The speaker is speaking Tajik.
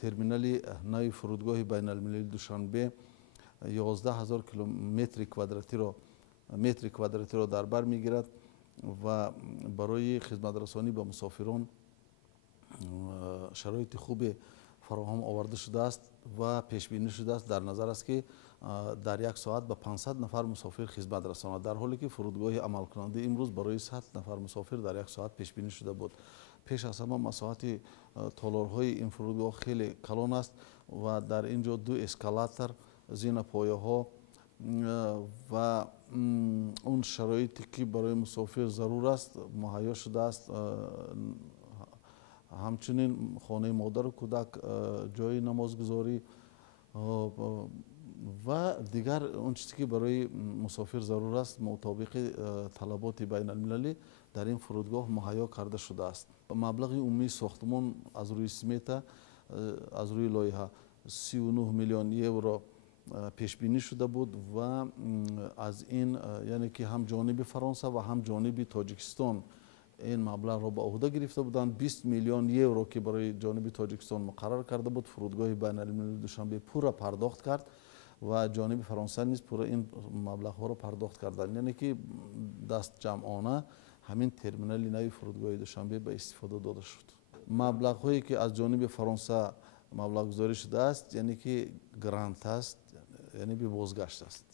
терминали нави фурудгоҳи байналмилалии Душанбе 11000 метри квадратиро дар бар мегирад ва барои хизматрасонӣ ба мусофирон шароити хубе фароҳам оварда шудааст ва пешбинӣ шудааст. Дар назар аст ки дар як соат ба 500 нафар мусофир хизмат расонад, дар ҳоле ки фурудгоҳи амалкунанда имрӯз барои 100 нафар мусофир дар як соат пешбинӣ шуда буд. пеш аз ҳама масоҳати толорҳои ин фурудгоҳ хеле калон аст ва дар ин ҷо 2 эскалатор, зинапояҳо ва он шароите ки барои мусофир зарур аст муҳайё шудааст. ҳамчунин хонаи модару кӯдак, ҷои намозгузорӣ ва дигар он чизе ки барои мусофир зарур аст мутобиқи талаботи байналмилалӣ дар ин фурудгоҳ муҳайё карда шудааст. Маблағи умумии сохтмон аз рӯи смета, аз рӯи лоиҳа 39 миллион евро пешбинӣ шуда буд ва аз ин яъне ки ҳам ҷониби Фаронса ва ҳам ҷониби Тоҷикистон ин маблағро ба уҳда гирифта буданд. 20 миллион евро ки барои ҷониби Тоҷикистон муқаррар карда буд, фурудгоҳи байналмилалии Душанбе пурра пардохт кард ва ҷониби Фаронса низ пурра ин маблағҳоро пардохт карданд. яъне ки дастҷамъона ҳамин терминали нави фурудгоҳи Душанбе ба истифода дода шуд. Маблағҳое ки аз ҷониби Фаронса маблағгузорӣ шудааст, яъне ки грант аст, яъне бозгашт аст.